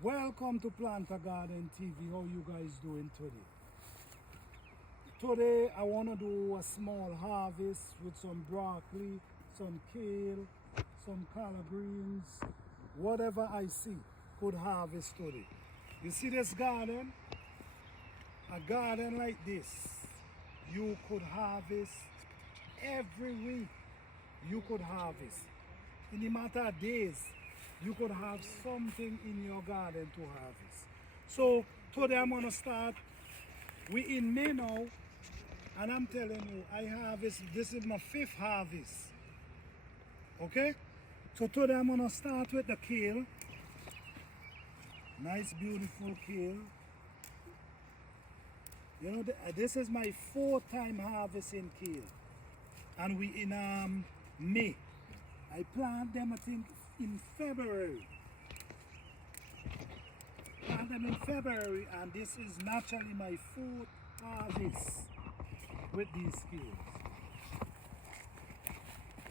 Welcome to Plant a Garden TV. How you guys doing today? Today I want to do a small harvest with some broccoli, some kale, some collard greens, whatever I see could harvest today. You see this garden? A garden like this, you could harvest every week. You could harvest. In a matter of days, you could have something in your garden to harvest. So today I'm gonna start. We in May now, and I'm telling you, I harvest. This is my 5th harvest. Okay? So today I'm gonna start with the kale. Nice, beautiful kale. You know, this is my 4th time harvesting kale, and we in May. I plant them, I think, in February. Plant them in February, and this is naturally my 4th harvest with these kales.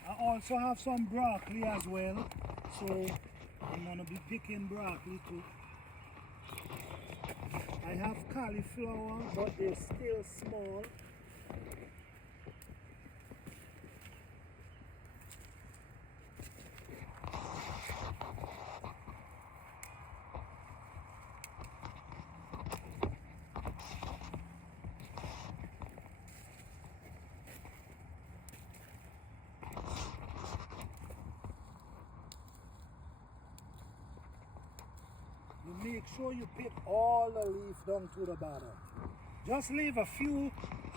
I also have some broccoli as well, so I'm gonna be picking broccoli too. I have cauliflower, but they're still small. You make sure you pick all the leaf down to the bottom. Just leave a few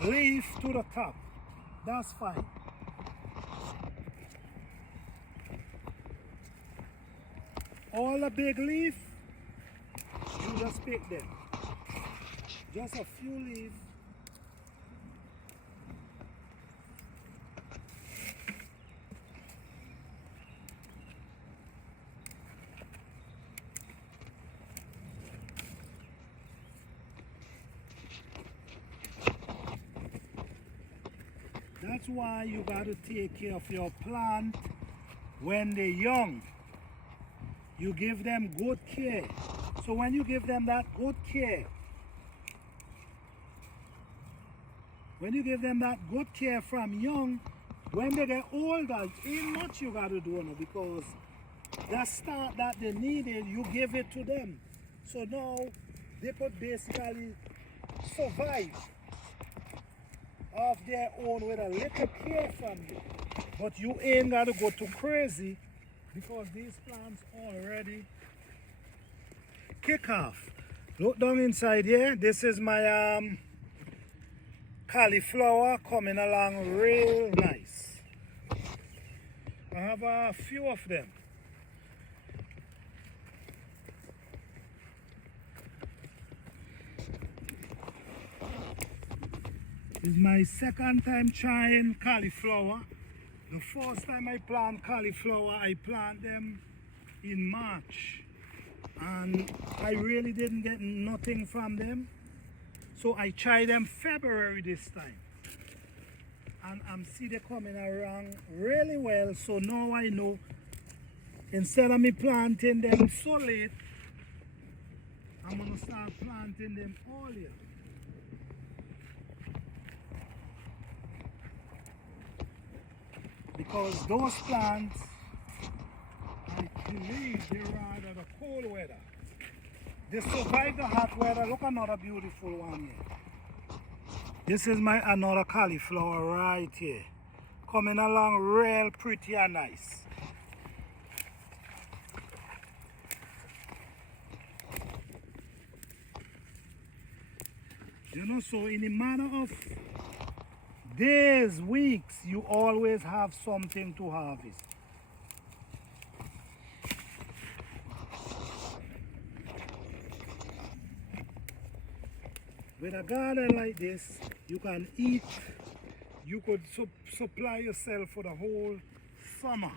leaf to the top. That's fine. All the big leaf, you just pick them. Just a few leaves. That's why you got to take care of your plant when they're young. You give them good care. So when you give them that good care, from young, when they get older, ain't much you got to do now, because that start that they needed, you give it to them. So now they could basically survive of their own with a little care from you. But you ain't got to go too crazy, because these plants already kick off. Look down inside here. This is my cauliflower coming along real nice. I have a few of them. This is my 2nd time trying cauliflower. The first time I plant cauliflower, I plant them in March, and I really didn't get nothing from them. So I tried them February this time, and I'm see they coming around really well. So now I know, instead of me planting them so late, I'm gonna start planting them earlier. Because those plants, I believe they rather the cold weather. They survive the hot weather. Look, another beautiful one here. This is my another cauliflower right here. Coming along real pretty and nice. You know, so in a matter of days, weeks, you always have something to harvest. With a garden like this, you can eat, you could supply yourself for the whole summer.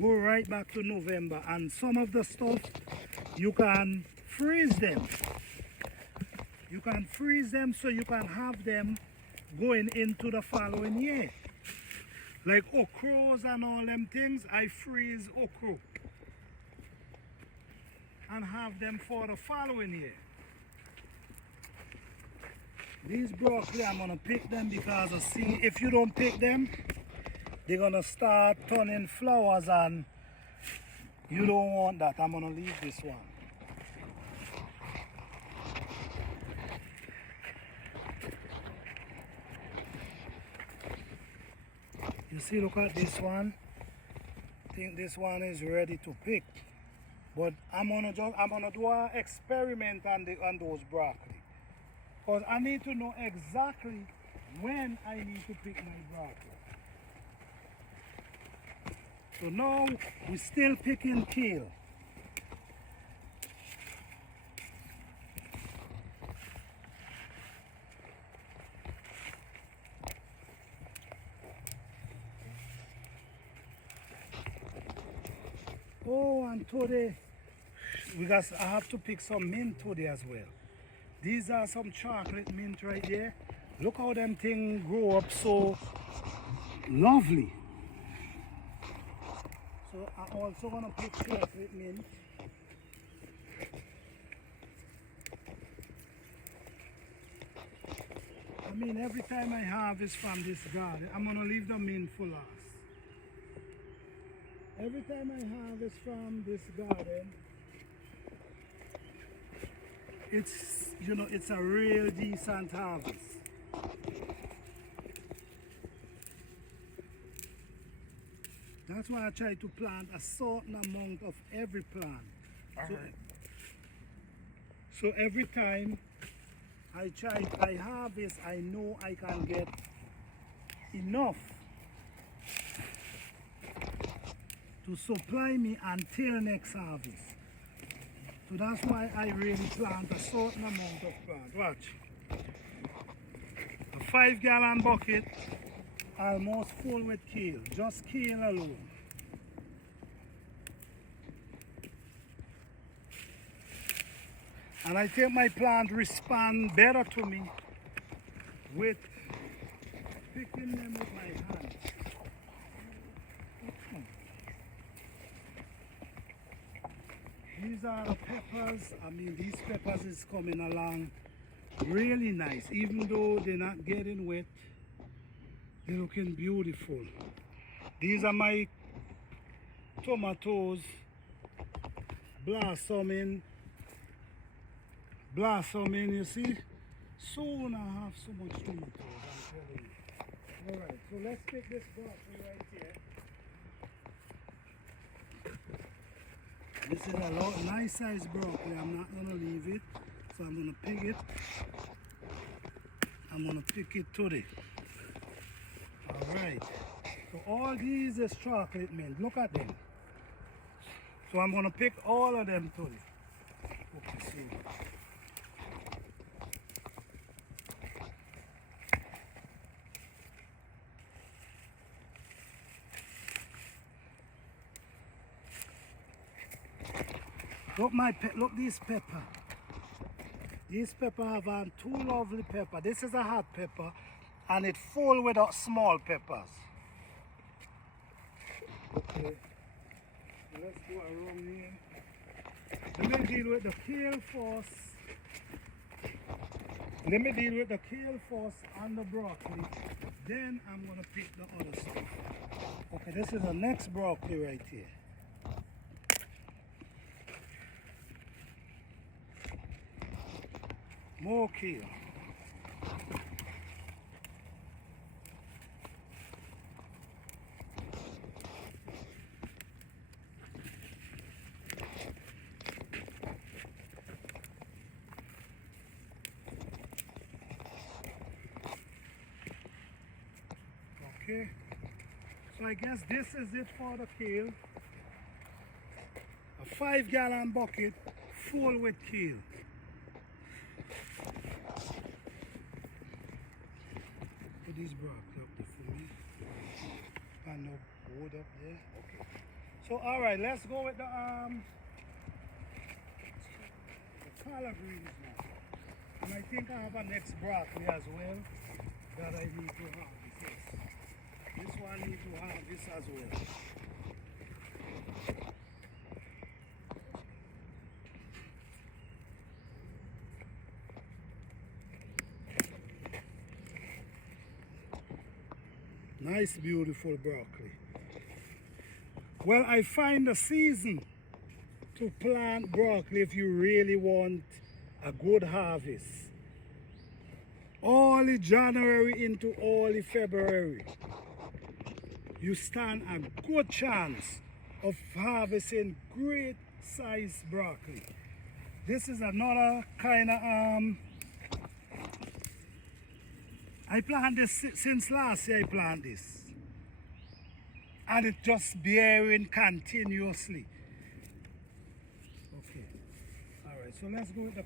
Go right back to November, and some of the stuff, you can freeze them. You can freeze them so you can have them going into the following year. Like okras and all them things, I freeze okra. and have them for the following year. These broccoli, I'm gonna pick them because I see if you don't pick them, they're gonna start turning flowers and you don't want that. I'm gonna leave this one. You see, look at this one. I think this one is ready to pick. But I'm gonna do an experiment on those broccoli. Because I need to know exactly when I need to pick my broccoli. So now we're still picking kale. Oh, and today, I have to pick some mint today as well. These are some chocolate mint right there. Look how them things grow up so lovely. So I also want to pick chocolate mint. I mean, every time I harvest from this garden, I'm going to leave the mint for last. Every time I harvest from this garden, it's, you know, it's a real decent harvest. That's why I try to plant a certain amount of every plant. So every time I harvest, I know I can get enough to supply me until next harvest. So that's why I really plant a certain amount of plant. Watch. A 5-gallon bucket, almost full with kale. Just kale alone. And I think my plant respond better to me with picking them with my hand. These are the peppers. I mean, these peppers is coming along really nice. Even though they're not getting wet, they're looking beautiful. These are my tomatoes blossoming, you see. Soon I have so much tomatoes, I'm telling you. Alright, so let's take this broccoli right here. This is a nice size broccoli. I'm not gonna leave it, so I'm gonna pick it. I'm gonna pick it today. Alright, so all these is chocolate mint. Look at them. So I'm gonna pick all of them today. Okay, so look these pepper. These pepper have two lovely pepper. This is a hot pepper and it full with small peppers. Okay. Let's go around here. Let me deal with the kale first. Let me deal with the kale first and the broccoli. Then I'm gonna pick the other stuff. Okay, this is the next broccoli right here. More kale. Okay, so I guess this is it for the kale. A 5-gallon bucket full with kale. Put these broccoli up there for me. And no wood up there. Okay. So alright, let's go with the collard greens now. And I think I have a next broccoli as well that I need to harvest. This one needs to harvest as well. Nice, beautiful broccoli. Well, I find the season to plant broccoli if you really want a good harvest. Early January into early February, you stand a good chance of harvesting great size broccoli. This is another kind of I planted this since last year. I planted this, and it just bearing continuously. Okay, all right. So let's go with the.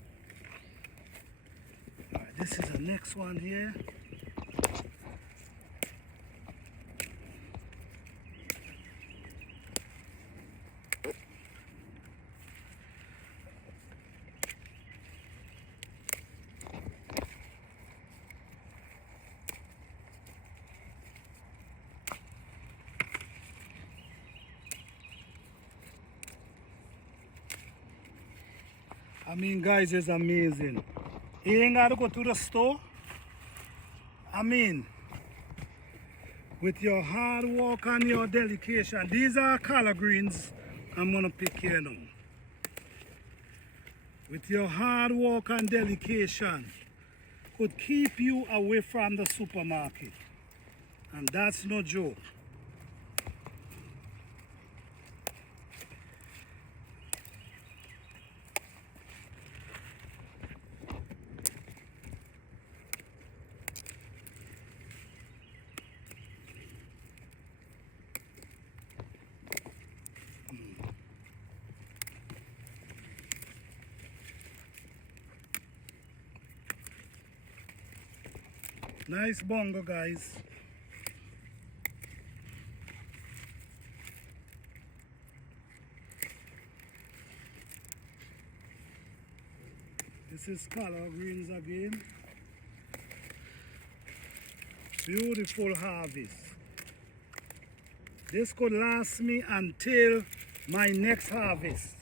All right, this is the next one here. I mean, guys, it's amazing. You ain't gotta go to the store. I mean, with your hard work and your dedication, these are collard greens I'm gonna pick here now. With your hard work and dedication, could keep you away from the supermarket. And that's no joke. Nice bongo, guys. This is collard greens again. Beautiful harvest. This could last me until my next harvest.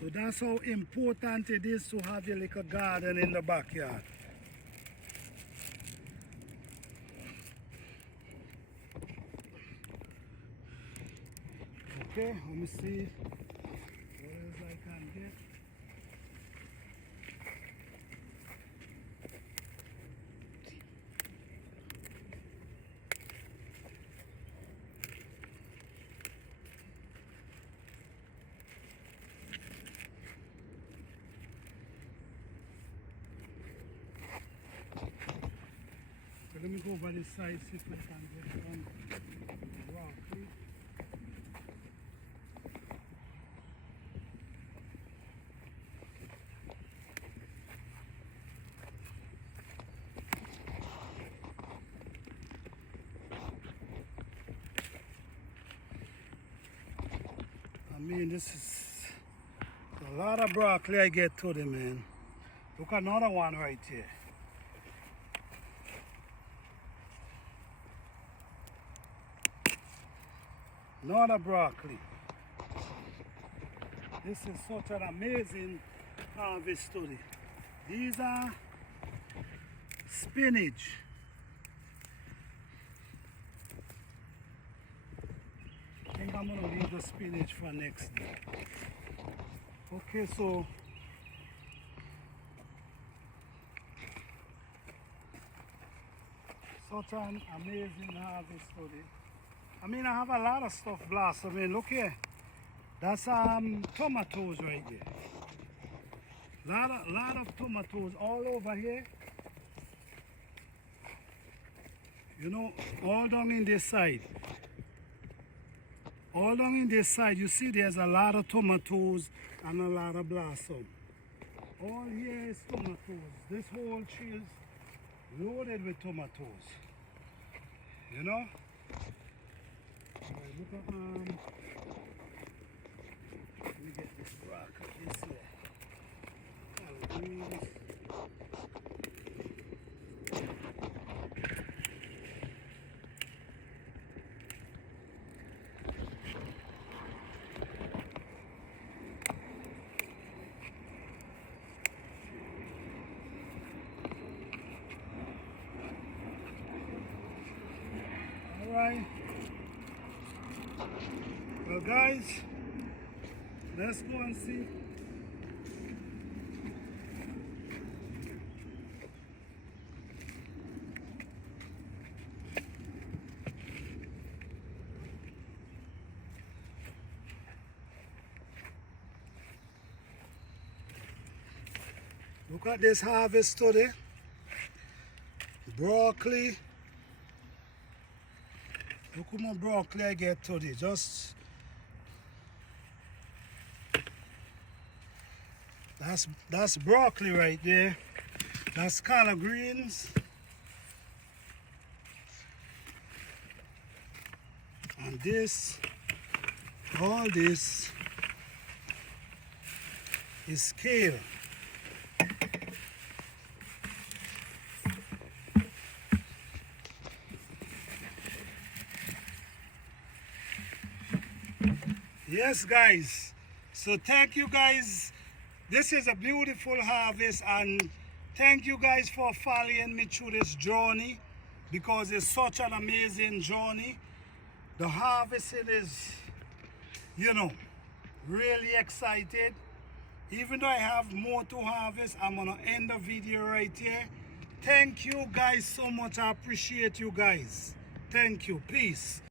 So that's how important it is to have your little garden in the backyard. Okay, let me see what else I can get. Let me go over this side, see if I can get some broccoli. I mean, this is a lot of broccoli I get today, man. Look, another one right here. Another broccoli. This is such an amazing harvest today. These are spinach. I think I'm gonna leave the spinach for next day. Okay, so such an amazing harvest today. I mean, I have a lot of stuff blossoming. Look here. That's tomatoes right there. Lot of tomatoes all over here. You know, all down in this side. All down in this side, you see there's a lot of tomatoes and a lot of blossom. All here is tomatoes. This whole tree is loaded with tomatoes. You know? Look at, let me get this broccoli, this here. Collard greens. Well, guys, let's go and see. Look at this harvest today. Broccoli. Look how much broccoli I get today. That's broccoli right there. That's collard greens. And this, all this is kale. Yes, guys. So thank you guys. This is a beautiful harvest, and thank you guys for following me through this journey, because it's such an amazing journey. The harvesting is, really excited. Even though I have more to harvest, I'm gonna end the video right here. Thank you guys so much. I appreciate you guys. Thank you. Peace.